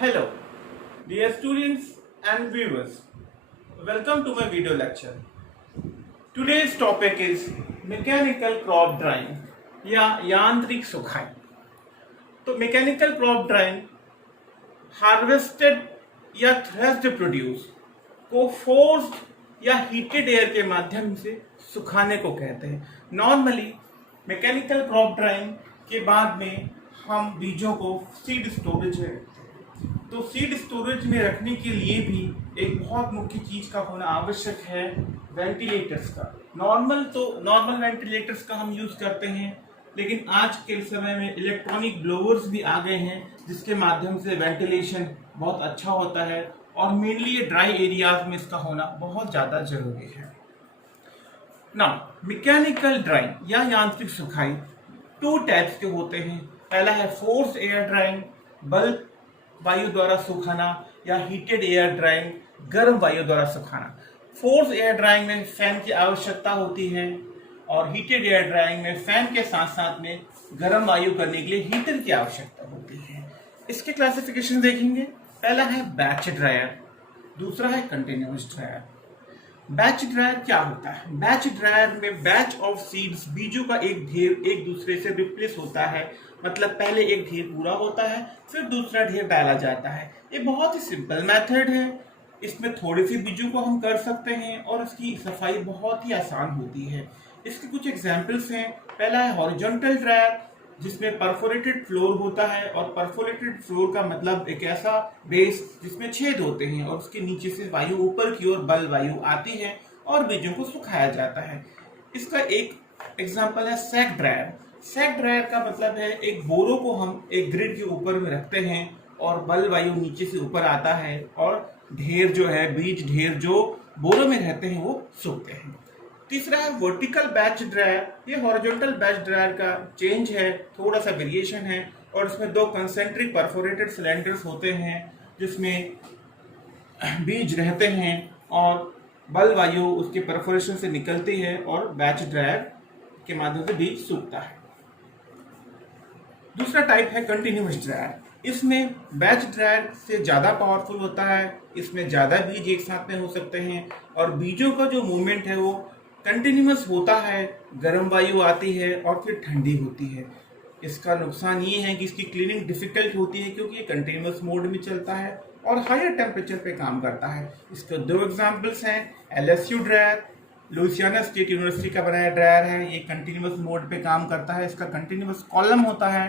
Hello, dear students and viewers. Welcome to my video lecture. Today's topic is mechanical crop drying या यांत्रिक सुखाई. तो mechanical crop drawing harvested या threshed produce को forced या heated air के माध्यम से सुखाने को कहते हैं. नॉर्मली मैकेनिकल क्रॉप ड्राइंग के बाद में हम बीजों को सीड स्टोरेज में रखते हैं. तो सीड स्टोरेज में रखने के लिए भी एक बहुत मुख्य चीज का होना आवश्यक है, वेंटिलेटर्स का. नॉर्मल वेंटिलेटर्स का हम यूज करते हैं, लेकिन आज के समय में इलेक्ट्रॉनिक ब्लोअर्स भी आ गए हैं जिसके माध्यम से वेंटिलेशन बहुत अच्छा होता है और मेनली ये ड्राई एरियाज में इसका होना बहुत ज्यादा जरूरी है. नाउ मैकेनिकल ड्राइंग या यांत्रिक सुखाई टू टाइप्स के होते हैं. पहला है फोर्स एयर ड्राइंग, बल्ब वायु द्वारा सुखाना, या हीटेड एयर ड्राइंग, गर्म वायु द्वारा सुखाना. फोर्स एयर ड्राइंग में फैन की आवश्यकता होती है और हीटेड एयर ड्राइंग में फैन के साथ साथ में गर्म वायु करने के लिए हीटर की आवश्यकता होती है. इसके क्लासिफिकेशन देखेंगे. पहला है बैच ड्रायर, दूसरा है कंटिन्यूअस ड्रायर. बैच ड्रायर क्या होता है? बैच ड्रायर में बैच ऑफ सीड्स, बीजों का एक ढेर एक दूसरे से रिप्लेस होता है. मतलब पहले एक ढेर पूरा होता है, फिर दूसरा ढेर डाला जाता है. ये बहुत ही सिंपल मेथड है. इसमें थोड़े से बीजों को हम कर सकते हैं और इसकी सफाई बहुत ही आसान होती है. इसके कुछ एग्जाम्पल्स हैं. पहला है हॉरिजॉन्टल ड्रायर, जिसमें परफोरेटेड फ्लोर होता है. और परफोरेटेड फ्लोर का मतलब एक ऐसा बेस जिसमें छेद होते हैं और उसके नीचे से वायु ऊपर की ओर बल वायु आती है और बीजों को सुखाया जाता है. इसका एक एग्जाम्पल है सैक ड्रायर. सैक ड्रायर का मतलब है एक बोरों को हम एक ग्रिड के ऊपर में रखते हैं और बल वायु नीचे से ऊपर आता है और ढेर जो है, बीज ढेर जो बोरों में रहते हैं वो सूखते हैं. तीसरा है वर्टिकल बैच ड्रायर. ये हॉरिजॉन्टल बैच ड्रायर का चेंज है, थोड़ा सा वेरिएशन है. और इसमें दो कंसेंट्रिक परफोरेटेड सिलेंडर्स होते हैं जिसमें बीज रहते हैं और बल वायु उसके परफोरेशन से निकलती है और बैच ड्रायर के माध्यम से बीज सूखता है. दूसरा टाइप है कंटिन्यूअस ड्रायर. इसमें बैच ड्रायर से ज्यादा पावरफुल होता है. इसमें ज्यादा बीज एक साथ में हो सकते हैं और बीजों का जो मूवमेंट है वो कंटिन्यूअस होता है. गर्म वायु आती है और फिर ठंडी होती है. इसका नुकसान ये है कि इसकी क्लीनिंग डिफिकल्ट होती है क्योंकि ये कंटिन्यूअस मोड में चलता है और हायर टेम्परेचर पे काम करता है. इसके दो एग्जांपल्स हैं. LSU dryer Louisiana state university का बनाया ड्रायर है. ये कंटिन्यूअस मोड पे काम करता है. इसका कंटिन्यूअस कॉलम होता है,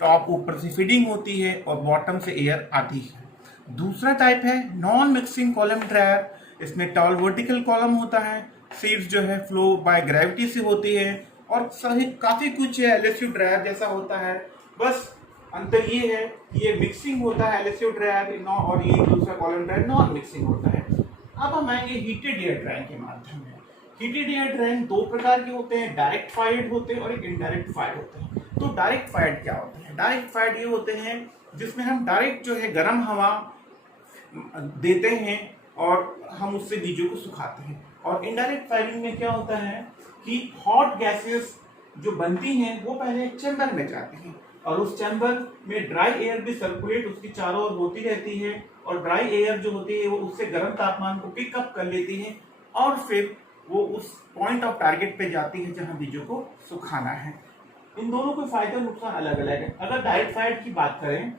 टॉप ऊपर से फीडिंग होती है और बॉटम से एयर आती है. दूसरा टाइप है नॉन मिक्सिंग कॉलम ड्रायर. इसमें टॉल वर्टिकल कॉलम होता है. सीड्स जो है फ्लो बाय ग्रेविटी से होती है और सही काफी कुछ है LSU ड्रायर जैसा होता है. बस अंतर ये है कि ये मिक्सिंग होता है LSU ड्रायर और ये दूसरा कॉलम ड्रायर नॉन मिक्सिंग होता है. अब हम आएंगे हीटेड एयर ड्राइंग के माध्यम में. हीटेड एयर ड्राइंग दो प्रकार के होते हैं, डायरेक्ट फायर्ड होते हैं और एक इनडायरेक्ट फायर्ड होते हैं. तो डायरेक्ट फायर्ड क्या होते हैं? डायरेक्ट फायर्ड ये होते हैं जिसमें हम डायरेक्ट जो है गर्म हवा देते हैं और हम उससे बीजों को सुखाते हैं. और इनडायरेक्ट फायरिंग में क्या होता है कि हॉट गैसेस जो बनती हैं वो पहले एक चैम्बर में जाती हैं और उस चैम्बर में ड्राई एयर भी सर्कुलेट उसकी चारों ओर होती रहती है और ड्राई एयर जो होती है वो उससे गर्म तापमान को पिकअप कर लेती है और फिर वो उस पॉइंट ऑफ टारगेट पे जाती है जहां बीजों को सुखाना है. इन दोनों के फायदे और नुकसान अलग अलग है. अगर डायरेक्ट फायर की बात करें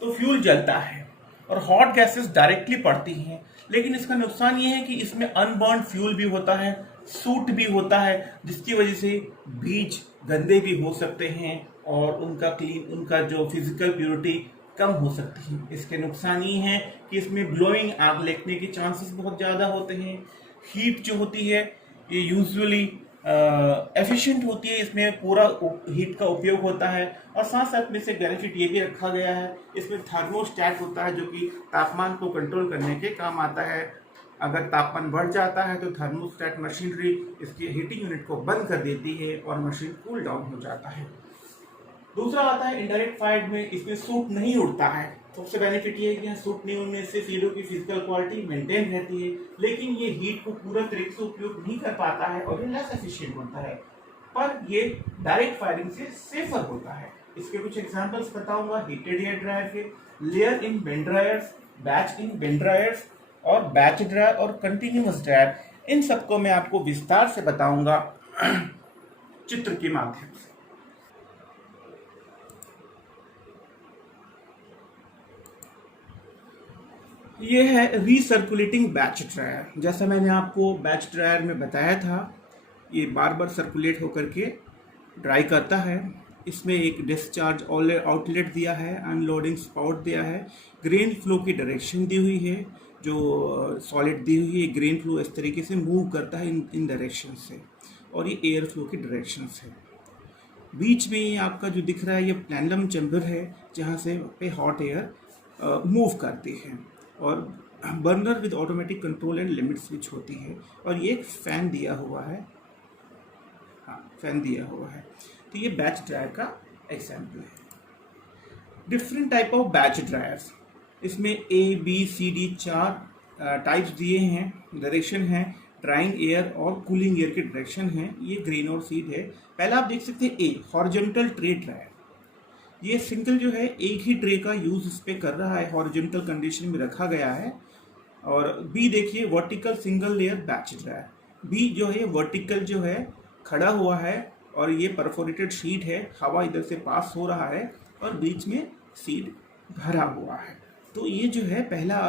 तो फ्यूल जलता है और हॉट गैसेस डायरेक्टली पड़ती हैं, लेकिन इसका नुकसान ये है कि इसमें अनबर्न फ्यूल भी होता है, सूट भी होता है, जिसकी वजह से बीज गंदे भी हो सकते हैं और उनका जो फिजिकल प्योरिटी कम हो सकती है. इसके नुकसान ये हैं कि इसमें ग्लोइंग आग लगने के चांसेस बहुत ज़्यादा होते हैं. हीट जो होती है ये यूजुअली एफिशिएंट होती है, इसमें पूरा हीट का उपयोग होता है. और साथ साथ में से बेनिफिट ये भी रखा गया है, इसमें थर्मोस्टैट होता है जो कि तापमान को कंट्रोल करने के काम आता है. अगर तापमान बढ़ जाता है तो थर्मोस्टैट मशीनरी इसकी हीटिंग यूनिट को बंद कर देती है और मशीन कूल डाउन हो जाता है. दूसरा आता है इनडायरेक्ट फायर में. इसमें सूट नहीं उड़ता है. सबसे बेनिफिट ये है कि यहाँ सूट नहीं उड़ने से सीडों की फिजिकल क्वालिटी मेंटेन रहती है, लेकिन ये हीट को पूरा तरीके से उपयोग नहीं कर पाता है और ये लेस एफिशिएंट होता है. पर ये डायरेक्ट फायरिंग से सेफर होता है. इसके कुछ एग्जांपल्स बताऊंगा हीटेड एयर ड्रायर के, layer in bend dryers, batch in bend dryers और बैच ड्रायर और कंटिन्यूअस ड्रायर। इन सबको मैं आपको विस्तार से बताऊंगा चित्र के माध्यम से। ये है रीसर्कुलेटिंग बैच ड्रायर। जैसा मैंने आपको बैच ड्रायर में बताया था, ये बार बार सर्कुलेट होकर के ड्राई करता है। इसमें एक डिस्चार्ज आउटलेट दिया है, अनलोडिंग स्पाउट दिया है, ग्रेन फ्लो की डायरेक्शन दी हुई है, जो सॉलिड दी हुई है। ग्रेन फ्लो इस तरीके से मूव करता है इन डायरेक्शन से, और ये एयर फ्लो की डायरेक्शन से। बीच में ये आपका जो दिख रहा है ये प्लैनम चैम्बर है, जहाँ से पे हॉट एयर मूव करती है, और burner with automatic control and limit switch होती है। और ये एक फैन दिया हुआ है, हाँ फैन दिया हुआ है। तो ये बैच ड्रायर का एग्जाम्पल है। Different type of batch dryers, इसमें ABCD 4 टाइप्स दिए हैं, डायरेक्शन है, ड्राइंग एयर और कूलिंग एयर की डायरेक्शन है। ये ग्रेन और सीड है। पहला आप देख सकते हैं ए, हॉरिजॉन्टल ट्रे ड्रायर। ये सिंगल जो है एक ही ट्रे का यूज इस पे कर रहा है, हॉरिजॉन्टल कंडीशन में रखा गया है। और बी देखिए, vertical single layer batch dryer. B जो है वर्टिकल जो है खड़ा हुआ है, और ये परफोरेटेड शीट है, हवा इधर से पास हो रहा है और बीच में सीड भरा हुआ है। तो ये जो है पहला,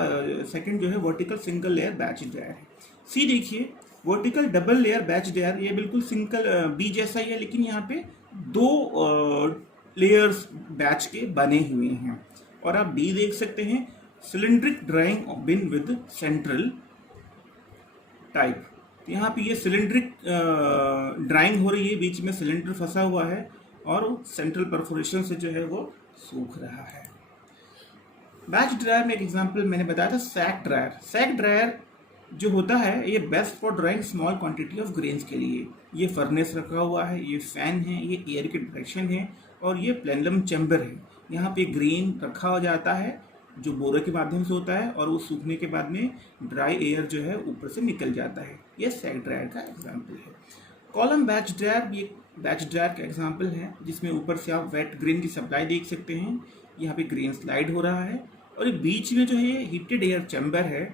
सेकंड जो है vertical single layer batch dryer है। सी देखिए, vertical double layer batch dryer. ये बिल्कुल सिंगल बी जैसा ही है, लेकिन यहाँ पे 2 लेयर्स बैच के बने हुए हैं। और आप बी देख सकते हैं, cylindrical drawing bin with central type. यहाँ पे ये सिलेंड्रिक ड्राइंग हो रही है, बीच में सिलेंडर फंसा हुआ है और सेंट्रल परफोरेशन से जो है वो सूख रहा है। बैच ड्रायर में एक एग्जांपल मैंने बताया था, सैक ड्रायर। सैक ड्रायर जो होता है ये best for drawing small quantity of grains के लिए। ये फर्नेस रखा हुआ है, ये फैन है, ये एयर की डायरेक्शन है, और ये प्लैनम चैम्बर है। यहाँ पे ग्रेन रखा हो जाता है जो बोरे के माध्यम से होता है, और वो सूखने के बाद में ड्राई एयर जो है ऊपर से निकल जाता है। ये सैक ड्रायर का एग्जाम्पल है। कॉलम बैच ड्रायर भी एक बैच ड्रायर का एग्जाम्पल है, जिसमें ऊपर से आप वेट ग्रेन की सप्लाई देख सकते हैं। यहाँ पे ग्रेन स्लाइड हो रहा है, और ये बीच में जो है हीटेड एयर चैम्बर है,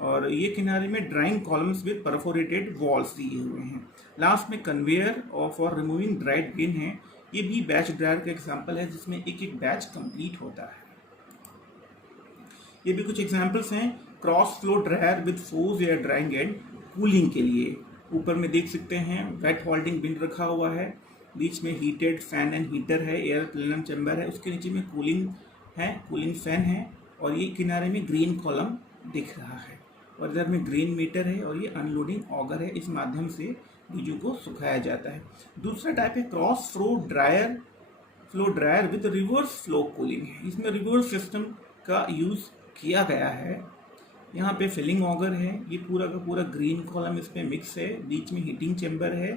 और ये किनारे में drawing columns with perforated walls दिए हुए हैं। लास्ट में conveyor for removing dried grain है। ये भी बैच ड्रायर का एग्जाम्पल है, जिसमें एक एक बैच कंप्लीट होता है। ये भी कुछ एग्जाम्पल्स हैं। Cross flow dryer with force air drying and cooling के लिए। ऊपर में देख सकते हैं वेट होल्डिंग बिन रखा हुआ है, बीच में हीटेड फैन एंड हीटर है, एयर प्लैनम चैम्बर है, उसके नीचे में कूलिंग है, कूलिंग फैन है, और ये किनारे में ग्रीन कॉलम दिख रहा है, और इधर में ग्रीन मीटर है, और ये अनलोडिंग ऑगर है। इस माध्यम से बीजों को सुखाया जाता है। दूसरा टाइप है cross flow dryer with reverse flow cooling है। इसमें रिवर्स सिस्टम का यूज़ किया गया है। यहाँ पे फिलिंग ऑगर है, ये पूरा का पूरा ग्रीन कॉलम इसमें मिक्स है, बीच में हीटिंग चैम्बर है,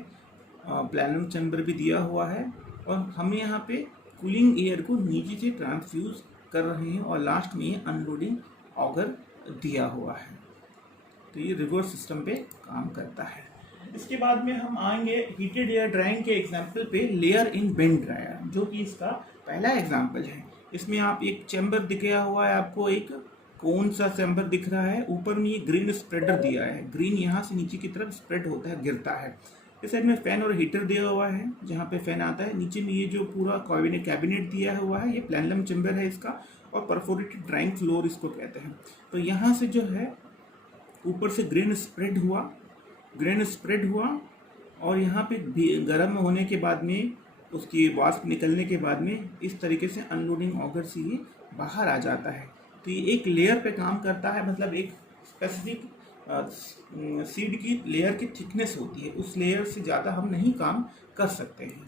प्लैनम चैम्बर भी दिया हुआ है, और हम यहाँ पे कूलिंग एयर को नीचे से ट्रांसफ्यूज कर रहे हैं, और लास्ट में ये अनलोडिंग ऑगर दिया हुआ है। तो ये रिवर्स सिस्टम पे काम करता है। इसके बाद में हम आएंगे हीटेड एयर ड्राइंग के एग्जाम्पल पे, लेयर इन बेंड ड्रायर, जो कि इसका पहला एग्जाम्पल है। इसमें आप एक चैम्बर दिख गया हुआ है, आपको एक कौन सा चैम्बर दिख रहा है, ऊपर में ये ग्रीन स्प्रेडर दिया है। ग्रीन यहाँ से नीचे की तरफ स्प्रेड होता है, गिरता है। इस साइड में फैन और हीटर दिया हुआ है, जहाँ पे फैन आता है। नीचे में ये जो पूरा कैबिनेट दिया हुआ है, ये प्लैनम चैम्बर है इसका, और परफोरेटेड ड्राइंग फ्लोर इसको कहते हैं। तो यहाँ से जो है ऊपर से ग्रेन स्प्रेड हुआ, और यहाँ पे गर्म होने के बाद में उसकी वाष्प निकलने के बाद में इस तरीके से अनलोडिंग ऑगर से ये बाहर आ जाता है। तो ये एक लेयर पे काम करता है, मतलब एक स्पेसिफिक सीड की लेयर की थिकनेस होती है, उस लेयर से ज़्यादा हम नहीं काम कर सकते हैं।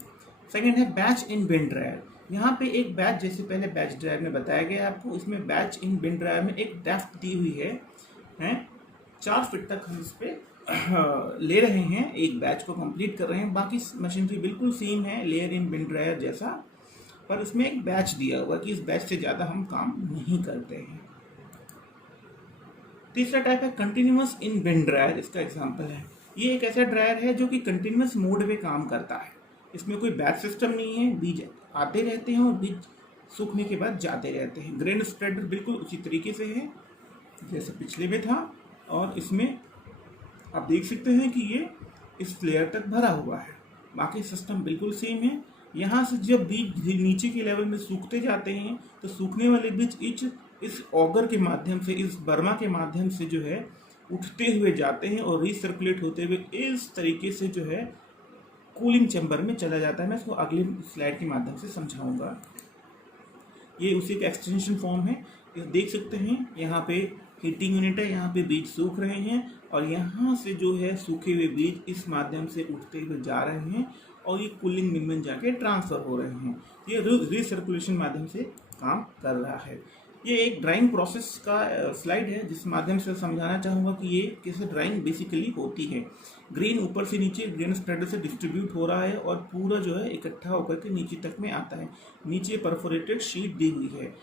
सेकेंड है बैच इन बेंड ड्रायर। यहाँ पे एक बैच, जैसे पहले बैच ड्रायर में बताया गया आपको, इसमें बैच इन बेंड ड्रायर में एक डेप्थ दी हुई है 4 फीट तक हम इस पे ले रहे हैं, एक बैच को कंप्लीट कर रहे हैं। बाकी मशीनरी बिल्कुल सेम है लेयर इन बेंड ड्रायर जैसा, पर इसमें एक बैच दिया हुआ कि इस बैच से ज़्यादा हम काम नहीं करते हैं। तीसरा टाइप है कंटिन्यूअस इन बेंड ड्रायर, इसका एग्जांपल है। ये एक ऐसा ड्रायर है जो कि कंटिन्यूअस मोड में काम करता है। इसमें कोई बैच सिस्टम नहीं है, बीज आते रहते हैं और बीज सूखने के बाद जाते रहते हैं। ग्रेन स्प्रेडर बिल्कुल उसी तरीके से है जैसे पिछले में था, और इसमें आप देख सकते हैं कि ये इस लेयर तक भरा हुआ है। बाकी सिस्टम बिल्कुल सेम है। यहाँ से जब बीज नीचे के लेवल में सूखते जाते हैं तो सूखने वाले बीज इस ऑगर के माध्यम से, इस बर्मा के माध्यम से जो है उठते हुए जाते हैं और रिसर्कुलेट होते हुए इस तरीके से जो है कूलिंग चैम्बर में चला जाता है। मैं इसको अगले स्लाइड के माध्यम से समझाऊंगा। ये उसी का एक्सटेंशन फॉर्म है। ये देख सकते हैं यहाँ पे हीटिंग यूनिट है, यहाँ पे बीज सूख रहे हैं और यहाँ से जो है सूखे हुए बीज इस माध्यम से उठते हुए जा रहे हैं और ये कूलिंग मिल में जाके ट्रांसफर हो रहे हैं। ये रिसर्कुलेशन माध्यम से काम कर रहा है। ये एक ड्राइंग प्रोसेस का स्लाइड है जिस माध्यम से समझाना चाहूँगा कि ये कैसे ड्राइंग बेसिकली होती है। ग्रेन ऊपर से नीचे ग्रेन स्प्रेडर से डिस्ट्रीब्यूट हो रहा है और पूरा जो है इकट्ठा होकर के नीचे तक में आता है। नीचे परफोरेटेड शीट दी हुई है।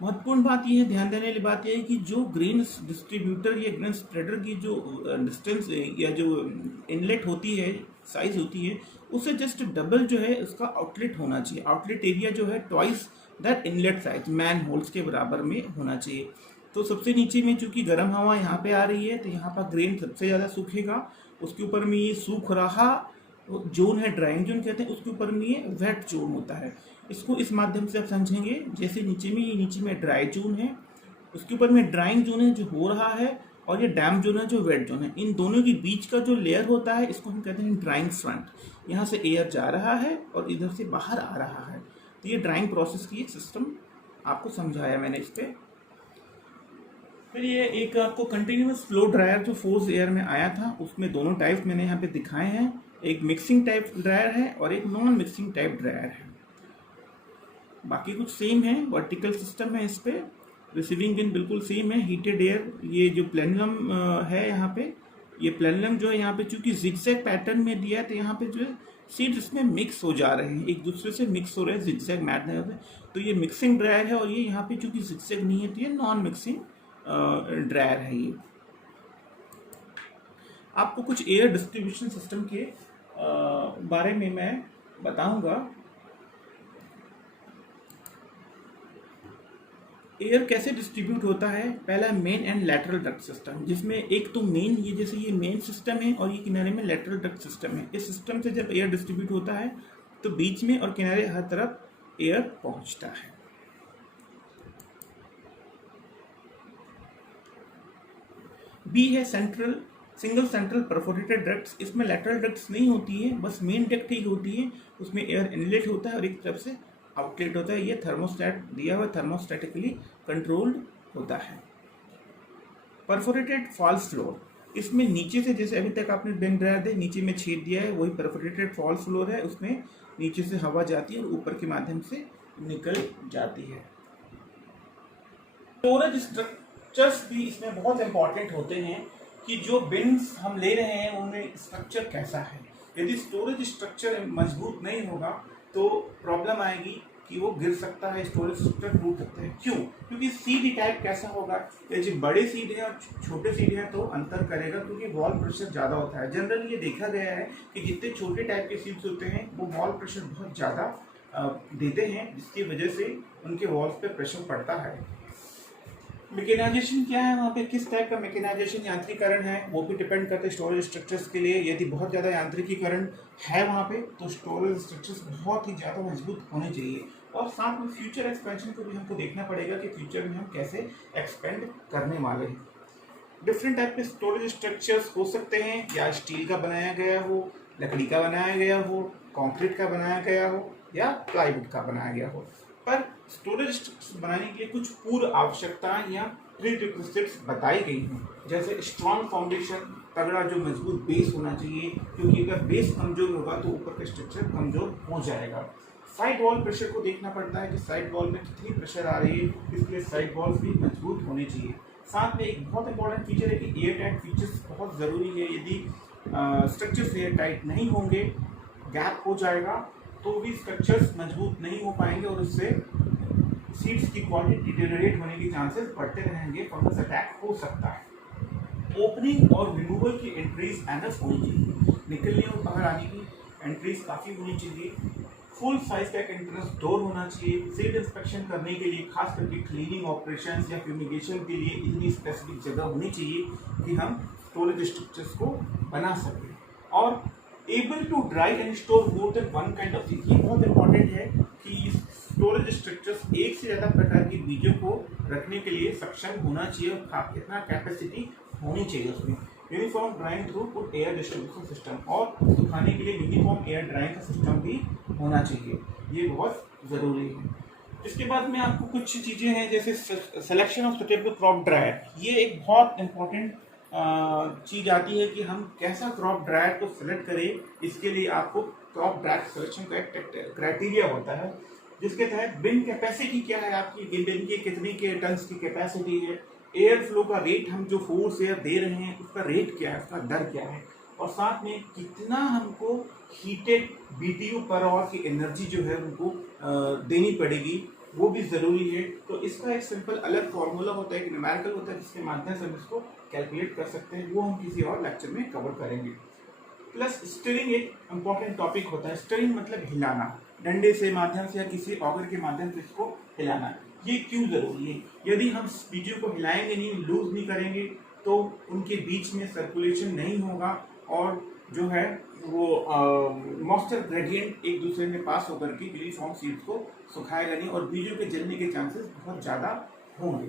महत्वपूर्ण बात यह है, ध्यान देने वाली बात यह है कि जो ग्रेन डिस्ट्रीब्यूटर या ग्रेन स्प्रेडर की जो डिस्टेंस या जो इनलेट होती है, साइज होती है, उससे जस्ट डबल जो है उसका आउटलेट होना चाहिए। आउटलेट एरिया जो है twice that inlet size, man holes के बराबर में होना चाहिए। तो सबसे नीचे में चूंकि गर्म हवा यहाँ पे आ रही है तो यहाँ पर ग्रेन सबसे ज़्यादा सूखेगा। उसके ऊपर में ये सूख रहा जोन है, ड्राइंग जोन कहते हैं, उसके ऊपर में ये वेट जोन होता है। इसको इस माध्यम से आप समझेंगे, जैसे नीचे में ये नीचे में ड्राई जोन है, उसके ऊपर में ड्राइंग जोन है जो हो रहा है, और ये डैम जोन है जो वेट जोन है। इन दोनों के बीच का जो लेयर होता है इसको हम कहते हैं ड्राइंग फ्रंट। यहाँ से एयर जा रहा है और इधर से बाहर आ रहा है। तो ये ड्राइंग प्रोसेस की एक सिस्टम आपको समझाया मैंने इस पर। फिर ये एक आपको कंटिन्यूस फ्लो ड्रायर जो फोर्स एयर में आया था, उसमें दोनों टाइप मैंने यहाँ पे दिखाए हैं। एक मिक्सिंग टाइप ड्रायर है और एक नॉन मिक्सिंग टाइप ड्रायर है। बाकी कुछ सेम है, वर्टिकल सिस्टम है इस पे, रिसीविंग पिन बिल्कुल सेम है, हीटेड एयर। ये जो प्लेनुलम है यहाँ पे, ये प्लेनुलम जो है यहाँ पे चूंकि जिगजैग पैटर्न में दिया है तो यहाँ पे जो है सीड्स इसमें मिक्स हो जा रहे हैं, एक दूसरे से मिक्स हो रहे हैं जिगजैग मैटर में। तो ये मिक्सिंग ड्रायर है और ये यहाँ पे चूंकि जिगजैग नहीं है तो ये नॉन मिक्सिंग ड्रायर है। ये आपको कुछ एयर डिस्ट्रीब्यूशन सिस्टम के बारे में मैं बताऊंगा। एयर कैसे डिस्ट्रीब्यूट होता है। पहला main and lateral duct system, जिसमें एक तो मेन, ये जैसे ये मेन सिस्टम है और ये किनारे में लैटरल डक्ट सिस्टम है। इस सिस्टम से जब एयर डिस्ट्रीब्यूट होता है तो बीच में और किनारे हर तरफ एयर पहुंचता है। बी है central single central perforated ducts. इसमें लैटरल डक्ट्स नहीं होती है, बस मेन डक्ट ही होती है। उसमें एयर इनलेट होता है और एक तरफ से आउटलेट होता है। ये थर्मोस्टेट दिया हुआ, थर्मोस्टेटिकली कंट्रोल्ड होता है। परफोरेटेड फॉल्स फ्लोर, इसमें नीचे से, जैसे अभी तक आपने बेन ड्रायर दे नीचे में छेद दिया है, वही परफोरेटेड फॉल्स फ्लोर है। उसमें नीचे से हवा जाती है और ऊपर के माध्यम से निकल जाती है। स्टोरेज स्ट्रक्चर्स भी इसमें बहुत इंपॉर्टेंट होते हैं कि जो बिन्स हम ले रहे हैं उनमें स्ट्रक्चर कैसा है। यदि स्टोरेज स्ट्रक्चर मजबूत नहीं होगा तो प्रॉब्लम आएगी कि वो गिर सकता है, स्टोरेज स्ट्रक्चर टूट सकता है। क्यों? क्योंकि सीड टाइप कैसा होगा, जैसे बड़े सीड है और छोटे सीड है तो अंतर करेगा, क्योंकि वॉल प्रेशर ज़्यादा होता है। जनरली ये देखा गया है कि जितने छोटे टाइप के सीड्स होते हैं वो वॉल प्रेशर बहुत ज़्यादा देते हैं, जिसकी वजह से उनके वॉल्स पे प्रेशर पड़ता है। मैकेनाइजेशन क्या है वहाँ पे, किस टाइप का मैकेनाइजेशन, यांत्रिकरण है, वो भी डिपेंड करते हैं स्टोरेज स्ट्रक्चर्स के लिए। यदि बहुत ज़्यादा यांत्रिकीकरण है वहाँ पे तो स्टोरेज स्ट्रक्चर्स बहुत ही ज़्यादा मजबूत होने चाहिए। और साथ में फ्यूचर एक्सपेंशन को भी हमको देखना पड़ेगा कि फ्यूचर में हम कैसे एक्सपेंड करने वाले हैं। डिफरेंट टाइप के स्टोरेज स्ट्रक्चर्स हो सकते हैं, या स्टील का बनाया गया हो, लकड़ी का बनाया गया हो, कंक्रीट का बनाया गया हो, या प्लाईवुड का बनाया गया हो। पर स्टोरेज स्ट्रक्चर बनाने के लिए कुछ पूर्व आवश्यकताएं या प्रीरिक्विजिट्स बताई गई हैं, जैसे स्ट्रॉन्ग फाउंडेशन, तगड़ा जो मजबूत बेस होना चाहिए, क्योंकि अगर बेस कमजोर होगा तो ऊपर का स्ट्रक्चर कमजोर हो जाएगा। साइड वॉल प्रेशर को देखना पड़ता है कि साइड वॉल में कितनी प्रेशर आ रही है, इसलिए साइड वॉल्स भी मजबूत होने चाहिए। साथ में एक बहुत इंपॉर्टेंट फीचर है कि एयर टाइट फीचर्स बहुत ज़रूरी है। यदि स्ट्रक्चर्स एयर टाइट नहीं होंगे, गैप हो जाएगा तो भी स्ट्रक्चर्स मजबूत नहीं हो पाएंगे और उससे सीड्स की क्वालिटी डिटेरियोरेट होने के चांसेस बढ़ते रहेंगे, फंगस अटैक हो सकता है। ओपनिंग और रिमूवल की एंट्रीज एनफ होनी चाहिए, निकलने और बाहर आने की एंट्रीज काफ़ी होनी चाहिए। फुल साइज का कंटेनर स्टोर होना चाहिए। सीड इंस्पेक्शन करने के लिए खास करके क्लीनिंग ऑपरेशंस या फ्यूमिगेशन के लिए इतनी स्पेसिफिक जगह होनी चाहिए कि हम स्टोरेज स्ट्रक्चर्स को बना सकें। और able to dry and store more than one kind of seed, ये बहुत इंपॉर्टेंट है कि स्टोरेज स्ट्रक्चर्स एक से ज़्यादा प्रकार के बीजों को रखने के लिए सक्षम होना चाहिए और इतना कैपेसिटी होनी चाहिए उसमें। Uniform drawing through air distribution system, और सुखाने के लिए यूनिफॉर्म एयर ड्राइंग का सिस्टम भी होना चाहिए, ये बहुत ज़रूरी है। इसके बाद में आपको कुछ चीज़ें हैं जैसे selection of suitable crop dryer, ये एक बहुत इंपॉर्टेंट चीज़ आती है कि हम कैसा क्रॉप ड्रायर को सिलेक्ट करें। इसके लिए आपको क्रॉप ड्रायर सिलेक्शन का एक क्राइटेरिया होता है जिसके तहत बिन कैपेसिटी क्या है आपकी, बिन की कितनी के टन्स की कैपेसिटी है, एयर फ्लो का रेट, हम जो फोर्स एयर दे रहे हैं उसका रेट क्या है, उसका दर क्या है, और साथ में कितना हमको हीटेड BTU पर आवर की एनर्जी जो है उनको देनी पड़ेगी, वो भी ज़रूरी है। तो इसका एक सिंपल अलग फॉर्मूला होता है, एक न्यूमेरिकल होता है जिसके माध्यम से हम इसको कैलकुलेट कर सकते हैं, वो हम किसी और लेक्चर में कवर करेंगे। प्लस स्टीयरिंग एक इम्पॉर्टेंट टॉपिक होता है। स्टीयरिंग मतलब हिलाना, डंडे से माध्यम से या किसी ऑगर के माध्यम से इसको हिलाना। ये क्यों जरूरी है? यदि हम बीजों को हिलाएंगे नहीं, लूज नहीं करेंगे, तो उनके बीच में सर्कुलेशन नहीं होगा और जो है वो मॉइस्चर ग्रेडियंट एक दूसरे में पास होकर के यूनिफॉर्म सीड्स को सुखाएगा नहीं और बीजों के जलने के चांसेस बहुत ज़्यादा होंगे।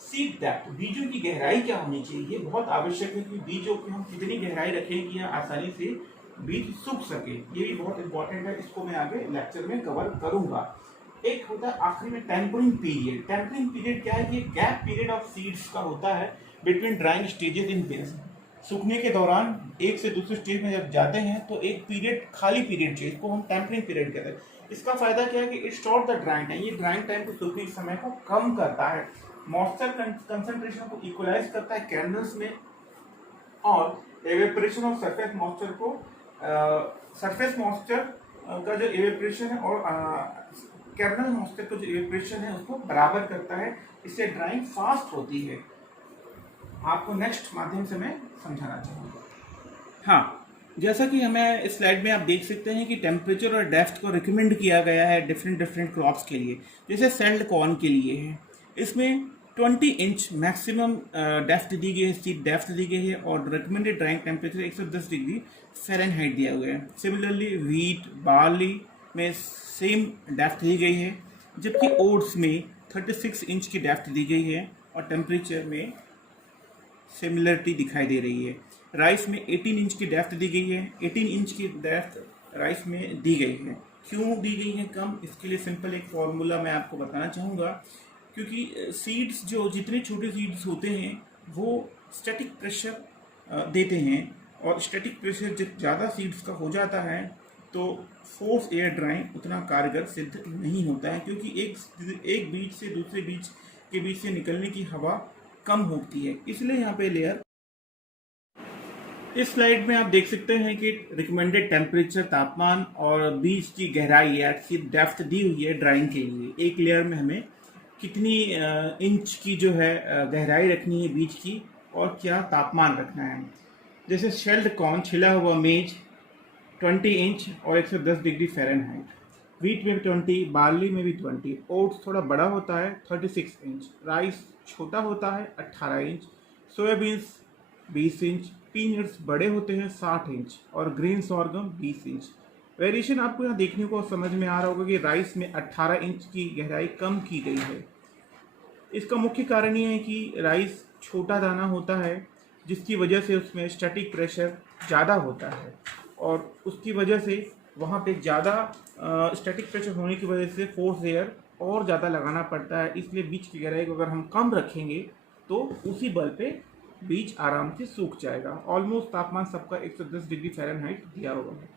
सीड डेप्थ, बीजों की गहराई क्या होनी चाहिए, ये बहुत आवश्यक है कि बीजों की हम कितनी गहराई रखें कि आसानी से बीज सूख सके, ये भी बहुत इंपॉर्टेंट है। इसको मैं आगे लेक्चर में कवर करूंगा। एक होता है आखिरी में टेम्परिंग पीरियड। टेम्परिंग पीरियड क्या है? ये गैप पीरियड ऑफ सीड्स का होता है between drawing stages in base. सूखने के दौरान एक से दूसरे स्टेज में जब जाते हैं तो एक पीरियड खाली पीरियड चाहिए, इसको हम टेम्परिंग पीरियड कहते हैं। इसका फायदा क्या है कि it short the drawing time, ये ड्राइंग टाइम को सूखने के समय को कम करता है, मॉइस्चर कंसंट्रेशन को इक्वलाइज करता है कैर्नल्स में, और एवेपोरेशन ऑफ सरफेस मॉइस्चर को सरफेस मॉइस्चर का जो एवेपोरेशन है और कैर्नल मॉइस्चर का जो एवेपोरेशन है उसको बराबर करता है। इससे ड्राइंग फास्ट होती है। आपको नेक्स्ट माध्यम से मैं समझाना चाहूँगा। हाँ, जैसा कि हमें इस स्लाइड में आप देख सकते हैं कि टेम्परेचर और डेप्थ को रिकमेंड किया गया है डिफरेंट क्रॉप्स के लिए। जैसे सेल्ड कॉर्न के लिए है, इसमें 20 इंच मैक्सिमम डेप्थ दी गई है, सीड डेप्थ दी गई है और recommended drawing temperature 110 degree Fahrenheit दिया हुआ है। सिमिलरली व्हीट, बार्ली में सेम डेप्थ दी गई है, जबकि ओट्स में 36 इंच की डेप्थ दी गई है और टेम्परेचर में सिमिलरिटी दिखाई दे रही है। राइस में 18 इंच की डेप्थ दी गई है, 18 इंच की डेप्थ राइस में दी गई है। क्यों दी गई है कम? इसके लिए सिंपल एक फॉर्मूला मैं आपको बताना चाहूँगा। क्योंकि सीड्स जो जितने छोटे सीड्स होते हैं वो स्टैटिक प्रेशर देते हैं, और स्टैटिक प्रेशर जब ज़्यादा सीड्स का हो जाता है तो फोर्स एयर ड्राइंग उतना कारगर सिद्ध नहीं होता है, क्योंकि एक बीज से दूसरे बीज के बीच से निकलने की हवा कम होती है। इसलिए यहाँ पे लेयर, इस स्लाइड में आप देख सकते हैं कि रिकमेंडेड टेम्परेचर, तापमान और बीज की गहराई या डेप्थ दी हुई है ड्राइंग के लिए। एक लेयर में हमें कितनी इंच की जो है गहराई रखनी है बीज की और क्या तापमान रखना है। जैसे शेल्ड कॉर्न, छिला हुआ मेज 20 इंच और 110 डिग्री फ़ारेनहाइट, व्हीट में 20, बार्ली में भी 20, ओट्स थोड़ा बड़ा होता है 36 इंच, राइस छोटा होता है 18 इंच, सोयाबीन्स 20 इंच, पीनट्स बड़े होते हैं 60 इंच और ग्रीन सॉर्गम 20 इंच। वेरिएशन आपको यहाँ देखने को समझ में आ रहा होगा कि राइस में 18 इंच की गहराई कम की गई है। इसका मुख्य कारण ये है कि राइस छोटा दाना होता है जिसकी वजह से उसमें स्टैटिक प्रेशर ज़्यादा होता है और उसकी वजह से वहाँ पे ज़्यादा स्टैटिक प्रेशर होने की वजह से फोर्स एयर और ज़्यादा लगाना पड़ता है। इसलिए बीज की गहराई को अगर हम कम रखेंगे तो उसी बल पे बीज आराम से सूख जाएगा। ऑलमोस्ट तापमान सबका 110 डिग्री फ़ारेनहाइट दिया हुआ है।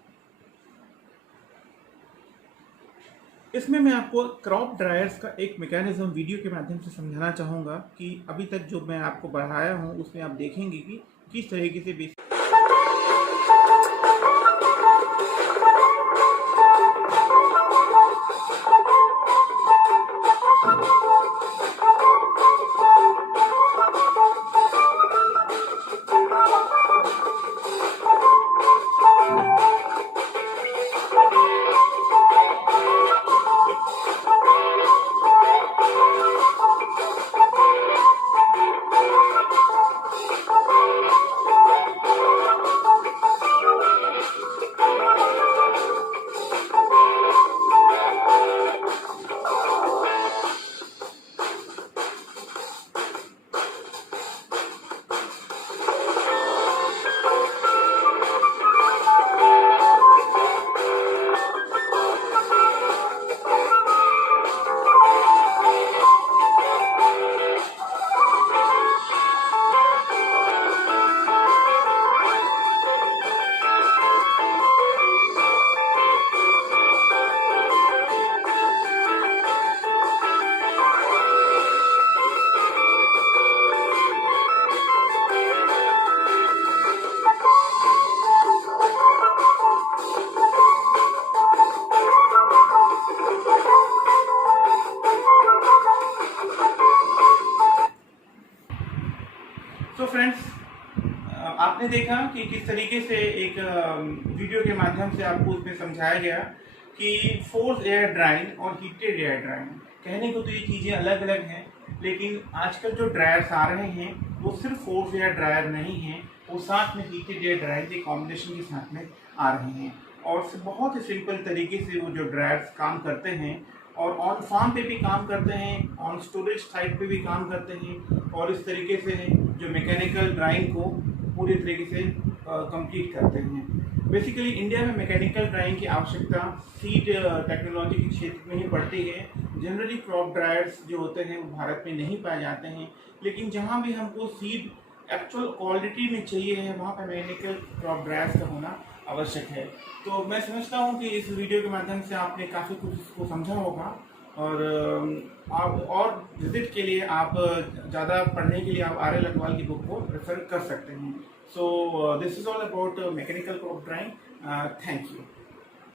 इसमें मैं आपको क्रॉप ड्रायर्स का एक मैकेनिज्म वीडियो के माध्यम से समझाना चाहूँगा कि अभी तक जो मैं आपको बढ़ाया हूँ उसमें आप देखेंगे कि किस तरीके से तो फ्रेंड्स, आपने देखा कि किस तरीके से एक वीडियो के माध्यम से आपको उसमें समझाया गया कि फोर्स एयर ड्राइंग और हीटेड एयर ड्राइंग, कहने को तो ये चीज़ें अलग अलग हैं, लेकिन आजकल जो ड्रायर्स आ रहे हैं वो सिर्फ फोर्स एयर ड्रायर नहीं हैं, वो साथ में हीटेड एयर ड्रायर के कॉम्बिनेशन के साथ में आ रहे हैं। और बहुत ही सिंपल तरीके से वो जो ड्रायर्स काम करते हैं और ऑन फार्म पे भी काम करते हैं, ऑन स्टोरेज साइट पे भी काम करते हैं, और इस तरीके से जो मैकेनिकल ड्राइंग को पूरी तरीके से कंप्लीट करते हैं। बेसिकली इंडिया में मैकेनिकल ड्राइंग की आवश्यकता सीड टेक्नोलॉजी के क्षेत्र में ही पड़ती है। जनरली क्रॉप ड्रायर्स जो होते हैं वो भारत में नहीं पाए जाते हैं, लेकिन जहाँ भी हमको सीड एक्चुअल क्वालिटी में चाहिए है वहाँ पर मैकेनिकल क्रॉप ड्रायर्स का होना आवश्यक है। तो मैं समझता हूँ कि इस वीडियो के माध्यम से आपने काफ़ी कुछ इसको समझा होगा, और आप और विजिट के लिए आप ज़्यादा पढ़ने के लिए आप आर्य लखवाल की बुक को रेफर कर सकते हैं। So this is all about mechanical crop drawing. Thank you.